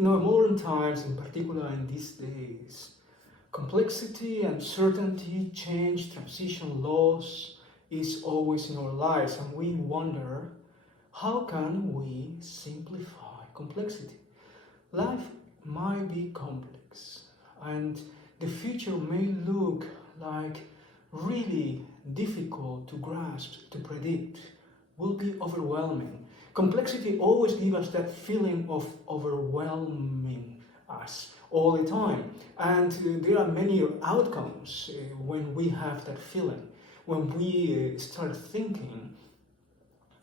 In our modern times, in particular in these days, complexity, uncertainty, change, transition, loss is always in our lives, and we wonder, how can we simplify complexity? Life might be complex, and the future may look like really difficult to grasp, to predict, will be overwhelming. Complexity always gives us that feeling of overwhelming us all the time. And there are many outcomes when we have that feeling, when we start thinking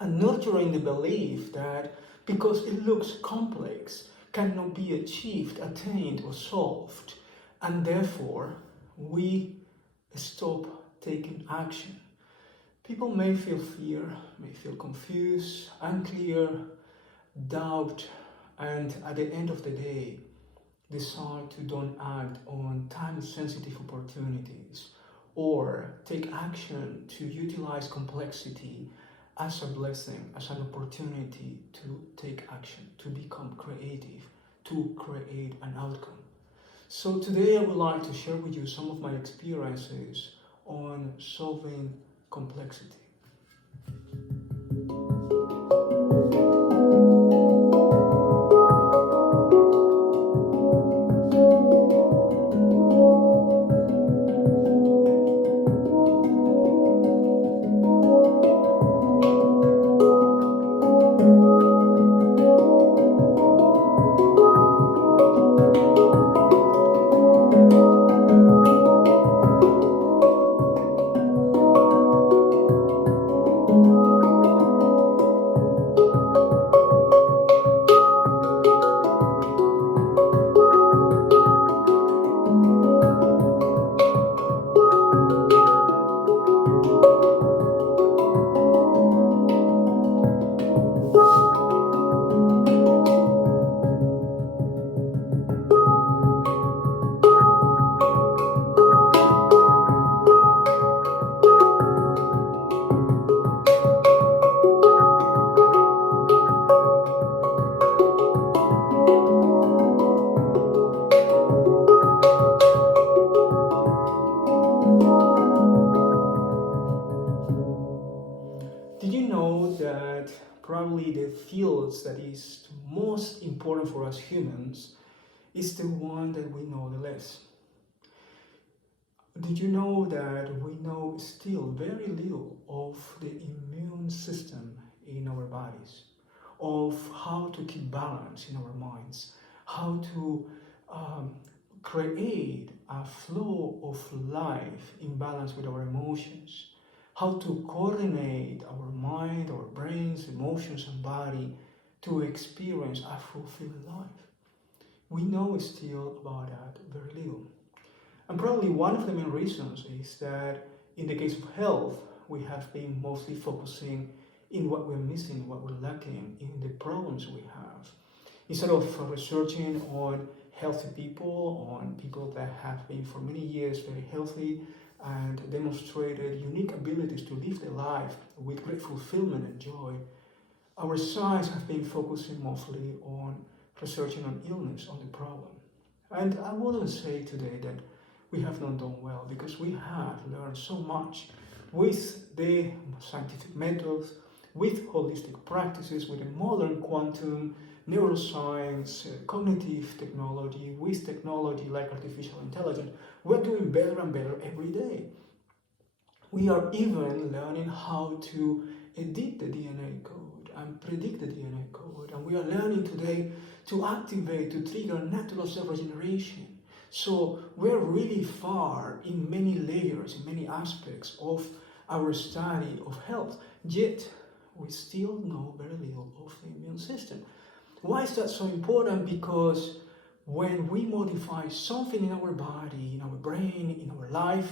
and nurturing the belief that because it looks complex, cannot be achieved, attained, or solved, and therefore we stop taking action. People may feel fear, may feel confused, unclear, doubt, and at the end of the day, decide to don't act on time-sensitive opportunities or take action to utilize complexity as a blessing, as an opportunity to take action, to become creative, to create an outcome. So today I would like to share with you some of my experiences on solving complexity. Did you know that probably the fields that is most important for us humans is the one that we know the less? Did you know that we know still very little of the immune system in our bodies, of how to keep balance in our minds, how to create a flow of life in balance with our emotions, how to coordinate our mind, our brains, emotions, and body to experience a fulfilling life? We know still about that very little. And probably one of the main reasons is that in the case of health, we have been mostly focusing in what we're missing, what we're lacking, in the problems we have. Instead of researching on healthy people, on people that have been for many years very healthy and demonstrated unique abilities to live their life with great fulfillment and joy, our science has been focusing mostly on researching on illness, on the problem. And I wouldn't say today that we have not done well, because we have learned so much with the scientific methods, with holistic practices, with the modern quantum, neuroscience, cognitive technology, with technology like artificial intelligence. We're doing better and better every day. We are even learning how to edit the DNA code and predict the DNA code. And we are learning today to activate, to trigger natural cell regeneration. So we're really far in many layers, in many aspects of our study of health, yet we still know very little of the immune system. Why is that so important? Because when we modify something in our body, in our brain, in our life,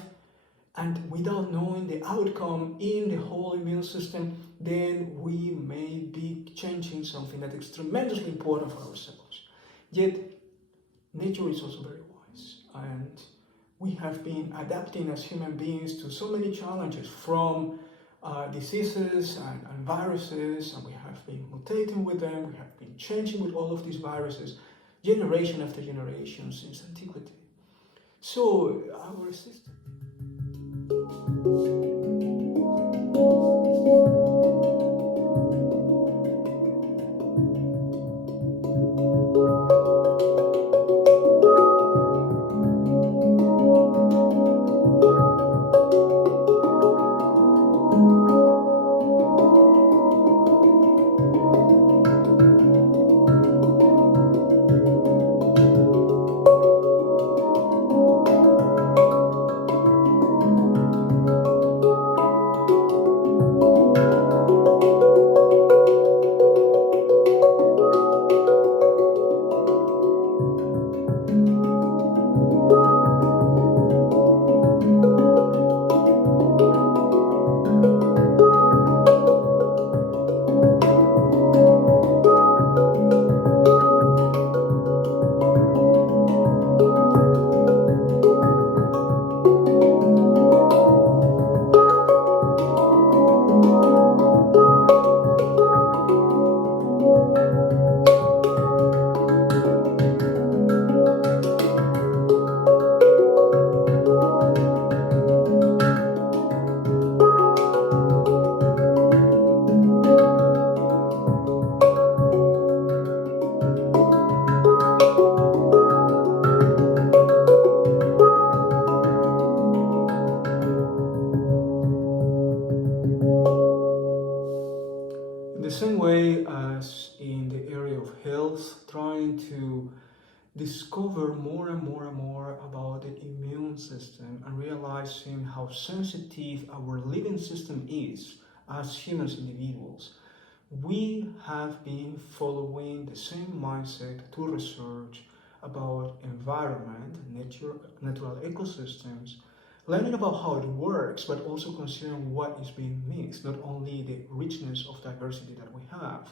and without knowing the outcome in the whole immune system, then we may be changing something that is tremendously important for ourselves. Yet, nature is also very wise, and we have been adapting as human beings to so many challenges, from diseases and viruses, and we have been mutating with them, we have been changing with all of these viruses. generation after generation since antiquity. So our system. In the same way as in the area of health, trying to discover more and more and more about the immune system and realizing how sensitive our living system is as humans individuals, we have been following the same mindset to research about environment, nature, natural ecosystems, learning about how it works, but also considering what is being missed, not only the richness of diversity that we have.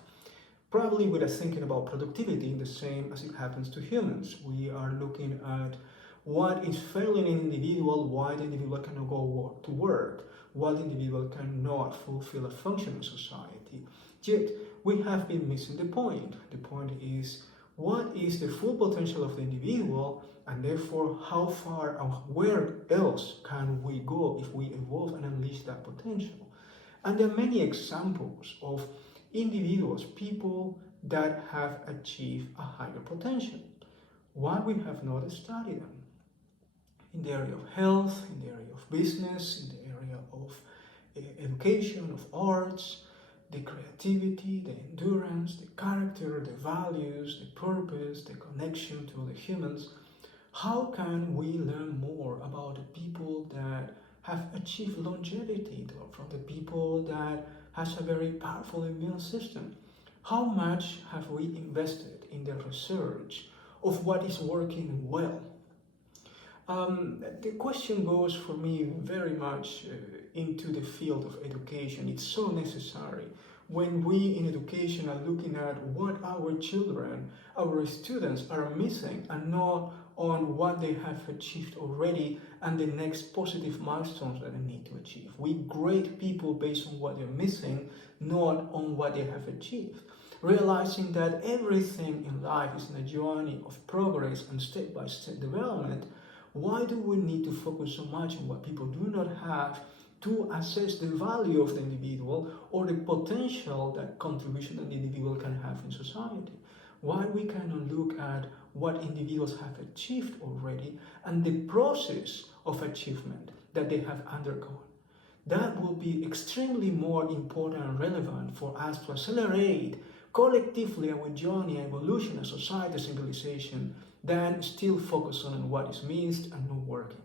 Probably with us thinking about productivity the same as it happens to humans. We are looking at what is failing in an individual, why the individual cannot go to work, why the individual cannot fulfill a function in society. Yet, we have been missing the point. The point is, what is the full potential of the individual, and therefore how far and where else can we go if we evolve and unleash that potential? And there are many examples of individuals, people that have achieved a higher potential. Why we have not studied them? In the area of health, in the area of business, in the area of education, of arts, the creativity, the endurance, the character, the values, the purpose, the connection to other humans. How can we learn more about the people that have achieved longevity, from the people that has a very powerful immune system? How much have we invested in the research of what is working well? The question goes for me very much into the field of education. It's so necessary when we in education are looking at what our children, our students are missing and not on what they have achieved already and the next positive milestones that they need to achieve. We grade people based on what they're missing, not on what they have achieved. Realizing that everything in life is in a journey of progress and step-by-step development, why do we need to focus so much on what people do not have to assess the value of the individual or the potential that contribution that the individual can have in society? Why we cannot look at what individuals have achieved already and the process of achievement that they have undergone? That will be extremely more important and relevant for us to accelerate collectively our journey and evolution as society, civilization, than still focus on what is missed and not working.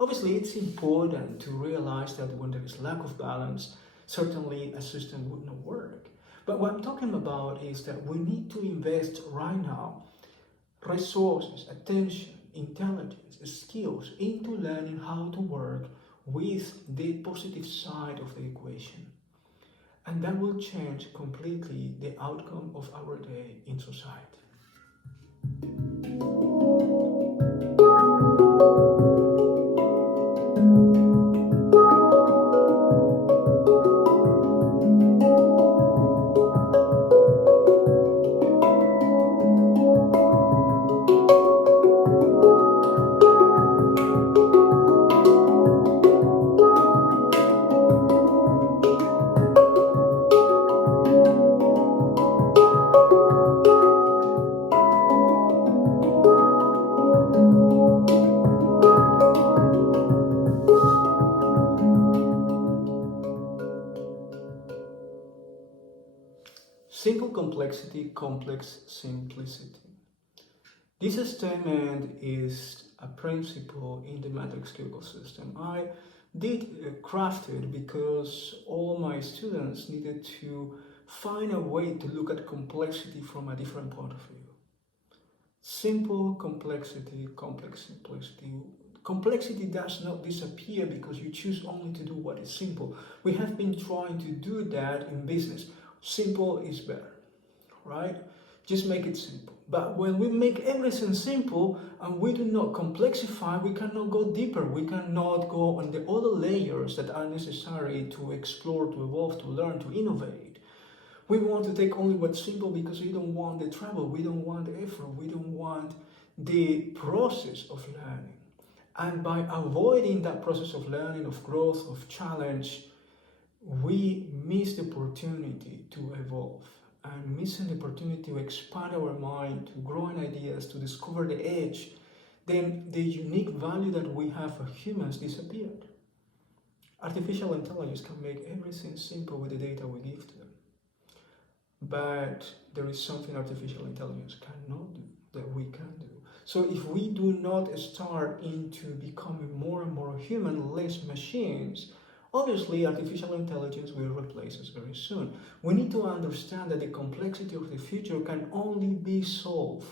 Obviously, it's important to realize that when there is lack of balance, certainly a system would not work. But what I'm talking about is that we need to invest right now resources, attention, intelligence, skills into learning how to work with the positive side of the equation. And that will change completely the outcome of our day in society. complexity, complex simplicity. This statement is a principle in the matrix ecosystem. I did craft it because all my students needed to find a way to look at complexity from a different point of view. Simple complexity, complex simplicity. Complexity does not disappear because you choose only to do what is simple. We have been trying to do that in business. Simple is better, right? Just make it simple. But when we make everything simple and we do not complexify, we cannot go deeper. We cannot go on the other layers that are necessary to explore, to evolve, to learn, to innovate. We want to take only what's simple because we don't want the trouble, we don't want the effort, we don't want the process of learning. And by avoiding that process of learning, of growth, of challenge, we miss the opportunity to evolve and missing the opportunity to expand our mind, to grow in ideas, to discover the edge, then the unique value that we have for humans disappeared. Artificial intelligence can make everything simple with the data we give to them. But there is something artificial intelligence cannot do that we can do. So if we do not start into becoming more and more human, less machines, obviously artificial intelligence will replace us very soon. We need to understand that the complexity of the future can only be solved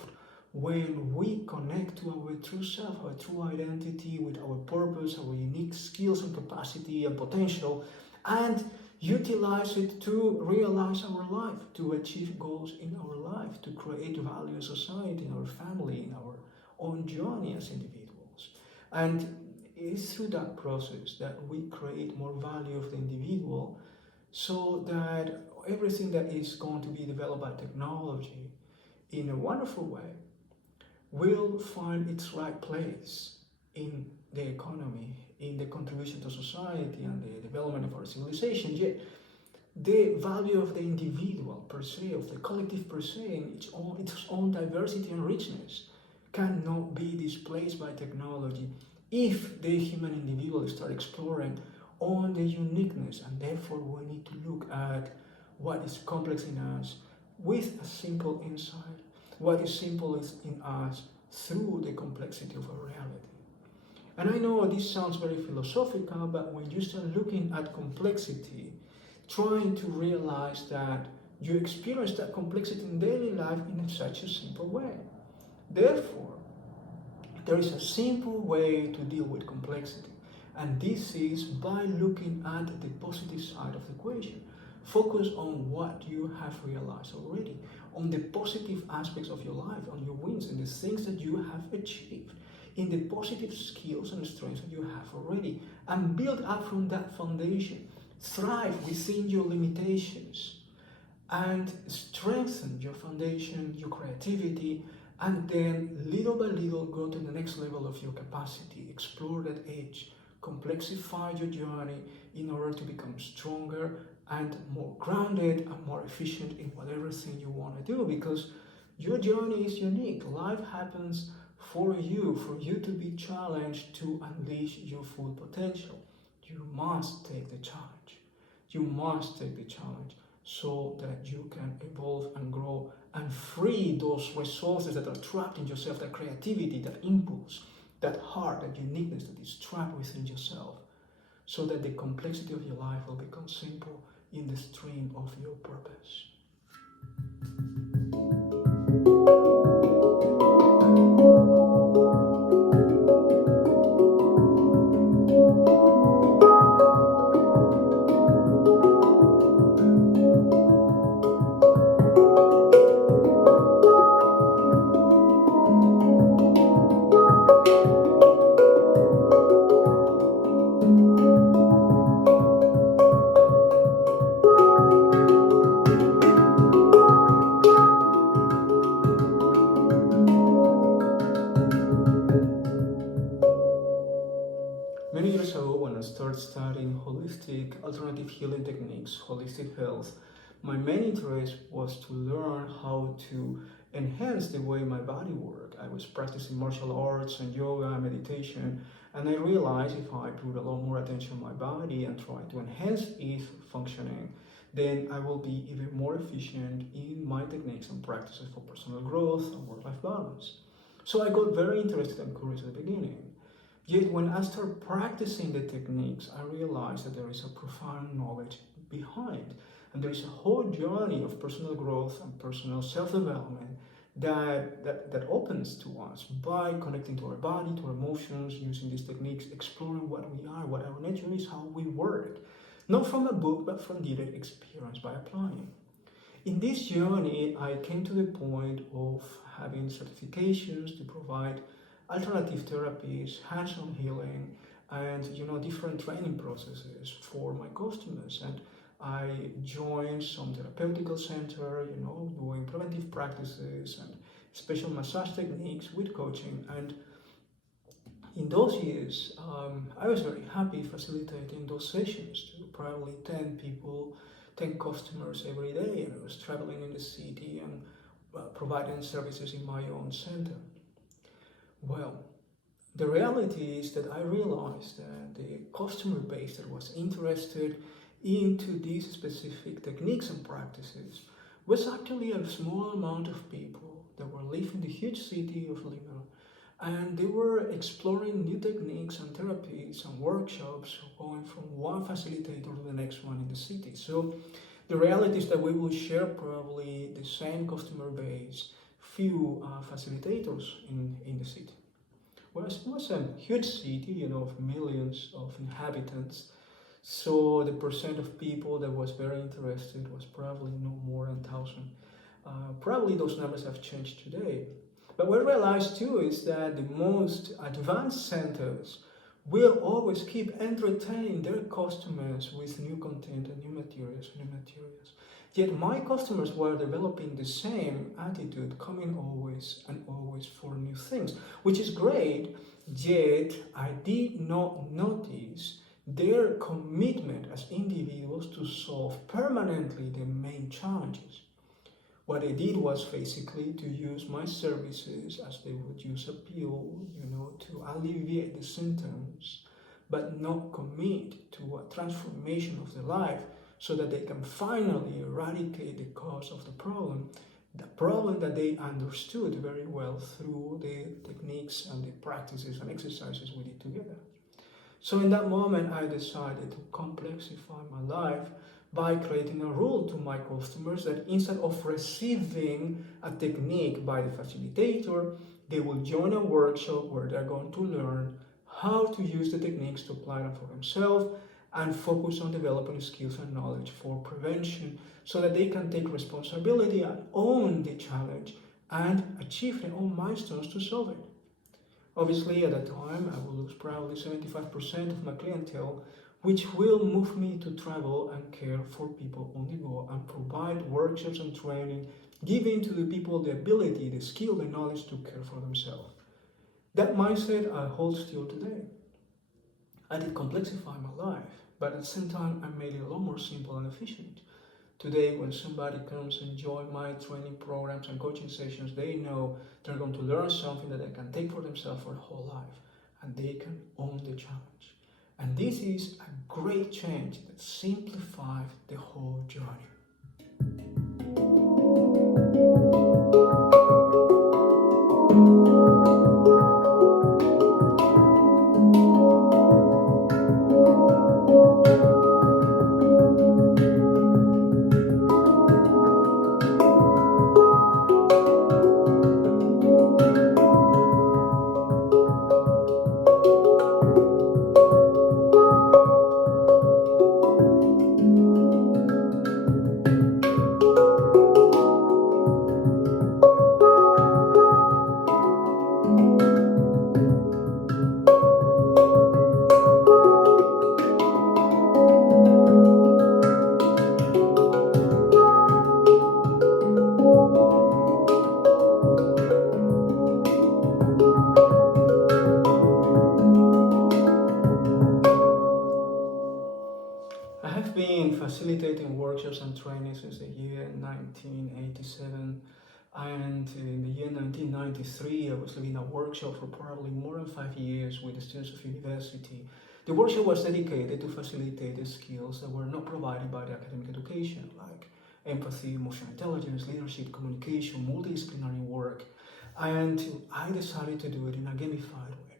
when we connect to our true self, our true identity, with our purpose, our unique skills and capacity and potential, and utilize it to realize our life, to achieve goals in our life, to create value in society, in our family, in our own journey as individuals. And it's through that process that we create more value of the individual, so that everything that is going to be developed by technology in a wonderful way will find its right place in the economy, in the contribution to society and the development of our civilization. Yet the value of the individual per se, of the collective per se, in its own diversity and richness, cannot be displaced by technology if the human individual start exploring on the uniqueness. And therefore we need to look at what is complex in us with a simple insight, what is simple is in us through the complexity of our reality. And I know this sounds very philosophical, but when you start looking at complexity, trying to realize that you experience that complexity in daily life in such a simple way. Therefore, there is a simple way to deal with complexity, and this is by looking at the positive side of the equation. Focus on what you have realized already, on the positive aspects of your life, on your wins and the things that you have achieved, in the positive skills and strengths that you have already, and build up from that foundation. Thrive within your limitations and strengthen your foundation, your creativity, and then little by little go to the next level of your capacity. Explore that edge, complexify your journey in order to become stronger and more grounded and more efficient in whatever thing you want to do, because your journey is unique. Life happens for you to be challenged to unleash your full potential. You must take the challenge. You must take the challenge so that you can evolve and grow and free those resources that are trapped in yourself, that creativity, that impulse, that heart, that uniqueness that is trapped within yourself, so that the complexity of your life will become simple in the stream of your purpose. Many years ago, when I started studying holistic alternative healing techniques, holistic health, my main interest was to learn how to enhance the way my body worked. I was practicing martial arts and yoga and meditation, and I realized if I put a lot more attention on my body and try to enhance its functioning, then I will be even more efficient in my techniques and practices for personal growth and work-life balance. So I got very interested and curious at the beginning. Yet when I started practicing the techniques, I realized that there is a profound knowledge behind. And there is a whole journey of personal growth and personal self-development that opens to us by connecting to our body, to our emotions, using these techniques, exploring what we are, what our nature is, how we work. Not from a book, but from direct experience by applying. In this journey, I came to the point of having certifications to provide alternative therapies, hands-on healing, and different training processes for my customers. And I joined some therapeutical center, doing preventive practices and special massage techniques with coaching. And in those years, I was very happy facilitating those sessions to probably 10 people, 10 customers every day. And I was traveling in the city and providing services in my own center. Well, the reality is that I realized that the customer base that was interested into these specific techniques and practices was actually a small amount of people that were living in the huge city of Lima, and they were exploring new techniques and therapies and workshops, going from one facilitator to the next one in the city. So the reality is that we will share probably the same customer base, few facilitators in the city. Well, it was a huge city, of millions of inhabitants. So the percent of people that was very interested was probably no more than 1,000. Probably those numbers have changed today. But what I realized too is that the most advanced centers will always keep entertaining their customers with new content and new materials. Yet my customers were developing the same attitude, coming always and always for new things, which is great, yet I did not notice their commitment as individuals to solve permanently the main challenges. What I did was basically to use my services as they would use a pill, to alleviate the symptoms, but not commit to a transformation of the life so that they can finally eradicate the cause of the problem that they understood very well through the techniques and the practices and exercises we did together. So in that moment, I decided to complexify my life by creating a rule to my customers that instead of receiving a technique by the facilitator, they will join a workshop where they're going to learn how to use the techniques to apply them for themselves and focus on developing skills and knowledge for prevention so that they can take responsibility and own the challenge and achieve their own milestones to solve it. Obviously, at that time, I will lose probably 75% of my clientele, which will move me to travel and care for people on the go and provide workshops and training, giving to the people the ability, the skill, the knowledge to care for themselves. That mindset I hold still today. I did complexify my life, but at the same time, I made it a lot more simple and efficient. Today, when somebody comes and join my training programs and coaching sessions, they know they're going to learn something that they can take for themselves for their whole life, and they can own the challenge. And this is a great change that simplifies the whole journey. I have been facilitating workshops and trainings since the year 1987, And in the year 1993, I was leading a workshop for probably more than 5 years with the students of university. The workshop was dedicated to facilitate the skills that were not provided by the academic education, like empathy, emotional intelligence, leadership, communication, multidisciplinary work. And I decided to do it in a gamified way.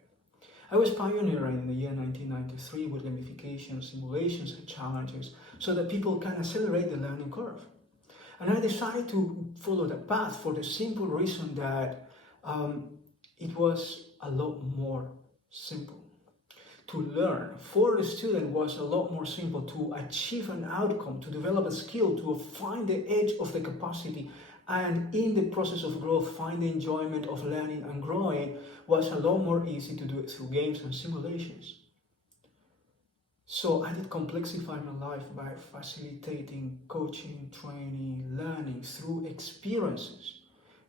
I was pioneering in the year 1993 with gamification, simulations, and challenges so that people can accelerate the learning curve. And I decided to follow that path for the simple reason that it was a lot more simple. To learn for the student was a lot more simple. To achieve an outcome, to develop a skill, to find the edge of the capacity, and in the process of growth, find the enjoyment of learning and growing was a lot more easy to do it through games and simulations. So I did complexify my life by facilitating coaching, training, learning through experiences.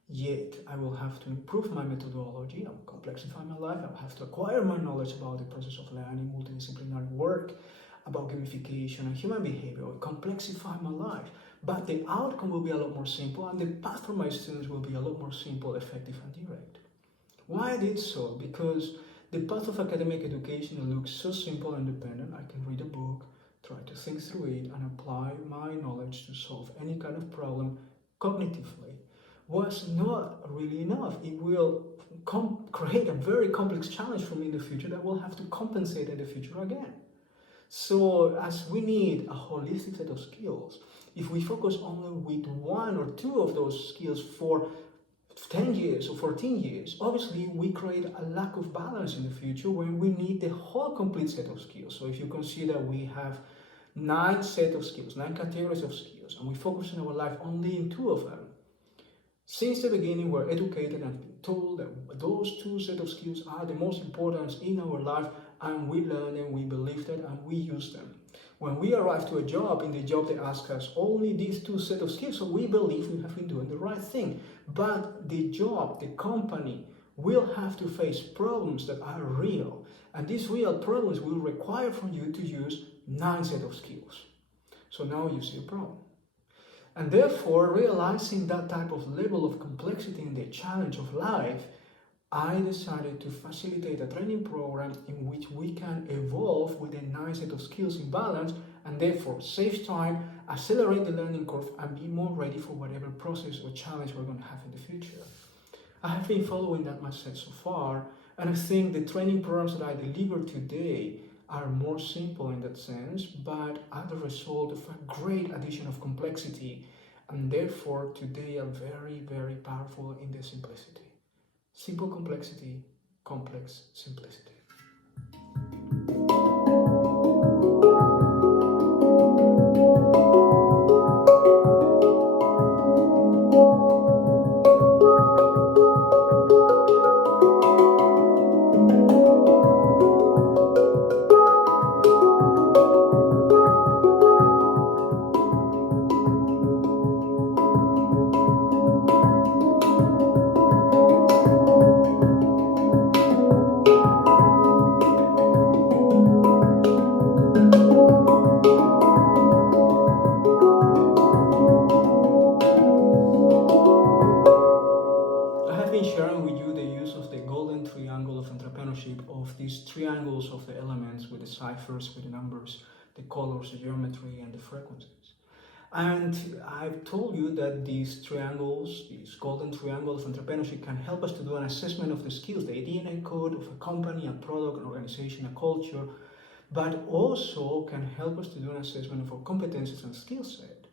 Yet I will have to improve my methodology, I will complexify my life, I will have to acquire more knowledge about the process of learning, multidisciplinary work, about gamification and human behavior. I will complexify my life. But the outcome will be a lot more simple, and the path for my students will be a lot more simple, effective, and direct. Why I did so? Because the path of academic education looks so simple and dependent. I can read a book, try to think through it, and apply my knowledge to solve any kind of problem cognitively. Was not really enough. It will create a very complex challenge for me in the future that will have to compensate in the future again. So, as we need a holistic set of skills, if we focus only with one or two of those skills for 10 years or 14 years, obviously we create a lack of balance in the future when we need the whole complete set of skills. So if you consider we have 9 set of skills, 9 categories of skills, and we focus in our life only in 2 of them, since the beginning we're educated and told that those 2 set of skills are the most important in our life, and we learn them, we believe that, and we use them. When we arrive to a job, in the job they ask us only these 2 set of skills, so we believe we have been doing the right thing. But the job, the company, will have to face problems that are real. And these real problems will require from you to use 9 set of skills. So now you see a problem. And therefore, realizing that type of level of complexity in the challenge of life, I decided to facilitate a training program in which we can evolve with a 9 set of skills in balance, and therefore save time, accelerate the learning curve, and be more ready for whatever process or challenge we're going to have in the future. I have been following that mindset so far, and I think the training programs that I deliver today are more simple in that sense, but are the result of a great addition of complexity, and therefore today are very, very powerful in their simplicity. Simple complexity, complex simplicity. I have been sharing with you the use of the golden triangle of entrepreneurship, of these triangles of the elements with the ciphers, with the numbers, the colors, the geometry, and the frequencies. And I've told you that these triangles, this golden triangle of entrepreneurship, can help us to do an assessment of the skills, the DNA code of a company, a product, an organization, a culture, but also can help us to do an assessment of our competencies and skill set.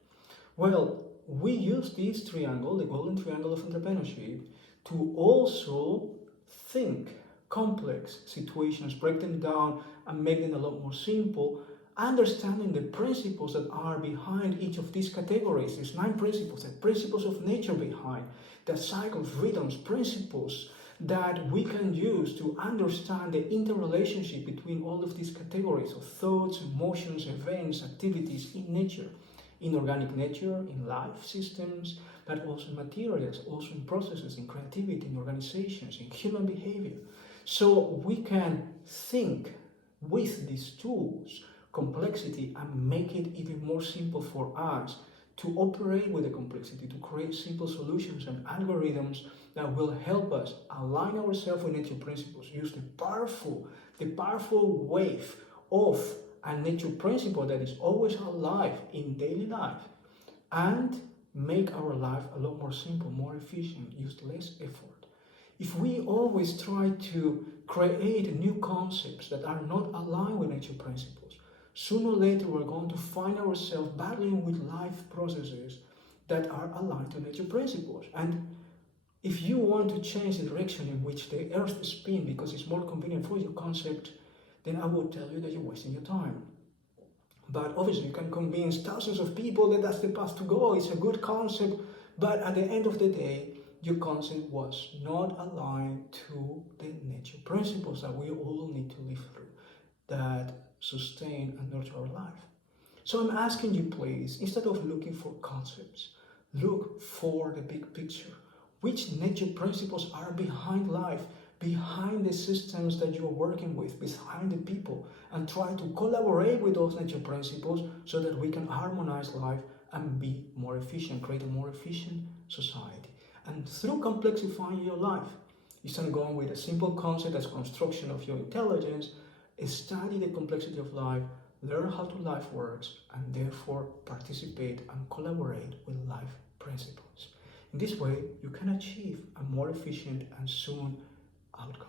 Well, we use this triangle, the golden triangle of entrepreneurship, to also think complex situations, break them down, and make them a lot more simple, understanding the principles that are behind each of these categories. These 9 principles, the principles of nature behind, the cycles, rhythms, principles that we can use to understand the interrelationship between all of these categories of thoughts, emotions, events, activities in nature, in organic nature, in life systems, but also in materials, also in processes, in creativity, in organizations, in human behavior. So we can think with these tools, complexity, and make it even more simple for us to operate with the complexity, to create simple solutions and algorithms that will help us align ourselves with nature principles, use the powerful wave of a nature principle that is always alive in daily life, and make our life a lot more simple, more efficient, use less effort. If we always try to create new concepts that are not aligned with nature principles, sooner or later we're going to find ourselves battling with life processes that are aligned to nature principles. And if you want to change the direction in which the earth spins because it's more convenient for your concept, then I will tell you that you're wasting your time. But obviously you can convince thousands of people that that's the path to go, it's a good concept, but at the end of the day, your concept was not aligned to the nature principles that we all need to live through, that sustain and nurture our life. So I'm asking you, please, instead of looking for concepts, look for the big picture. Which nature principles are behind life, behind the systems that you're working with, behind the people, and try to collaborate with those nature principles so that we can harmonize life and be more efficient, create a more efficient society. And through complexifying your life, instead of going with a simple concept as construction of your intelligence, study the complexity of life, learn how to life works, and therefore participate and collaborate with life principles. In this way, you can achieve a more efficient and soon outcome.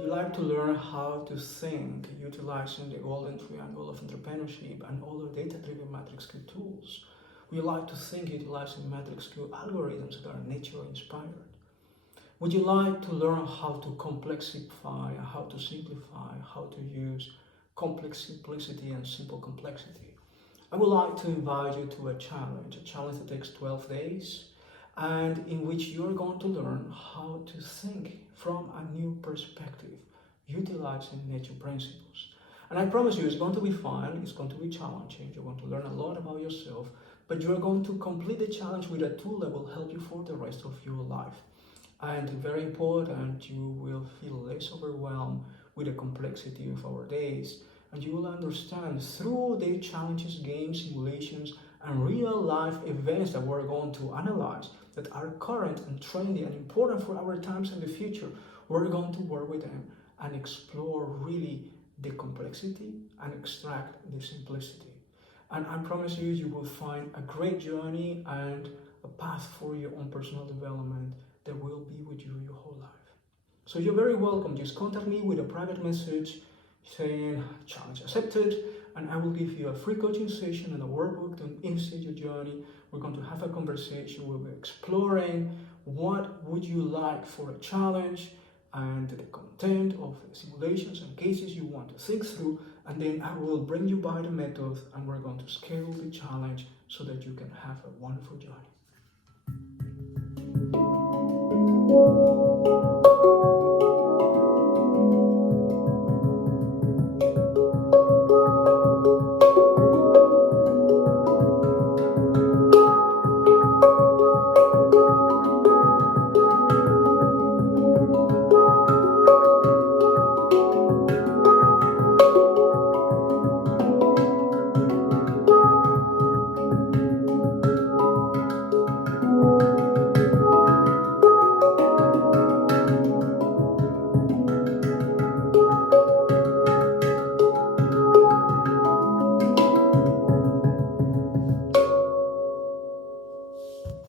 You like to learn how to think utilizing the golden triangle of entrepreneurship and other data-driven matrix skill tools. Would you like to think utilizing matrix skill algorithms that are nature inspired? Would you like to learn how to complexify, how to simplify, how to use complex simplicity and simple complexity? I would like to invite you to a challenge that takes 12 days, and in which you're going to learn how to think from a new perspective, utilizing nature principles. And I promise you, it's going to be fun, it's going to be challenging, you're going to learn a lot about yourself, but you're going to complete the challenge with a tool that will help you for the rest of your life. And very important, you will feel less overwhelmed with the complexity of our days, and you will understand through the challenges, games, simulations, and real life events that we're going to analyze that are current and trendy and important for our times in the future. We're going to work with them and explore really the complexity and extract the simplicity. And I promise you, you will find a great journey and a path for your own personal development that will be with you your whole life. So you're very welcome. Just contact me with a private message saying challenge accepted, and I will give you a free coaching session and a workbook to initiate your journey. We're going to have a conversation. We'll be exploring what would you like for a challenge and the content of the simulations and cases you want to think through, and then I will bring you by the method and we're going to scale the challenge so that you can have a wonderful journey.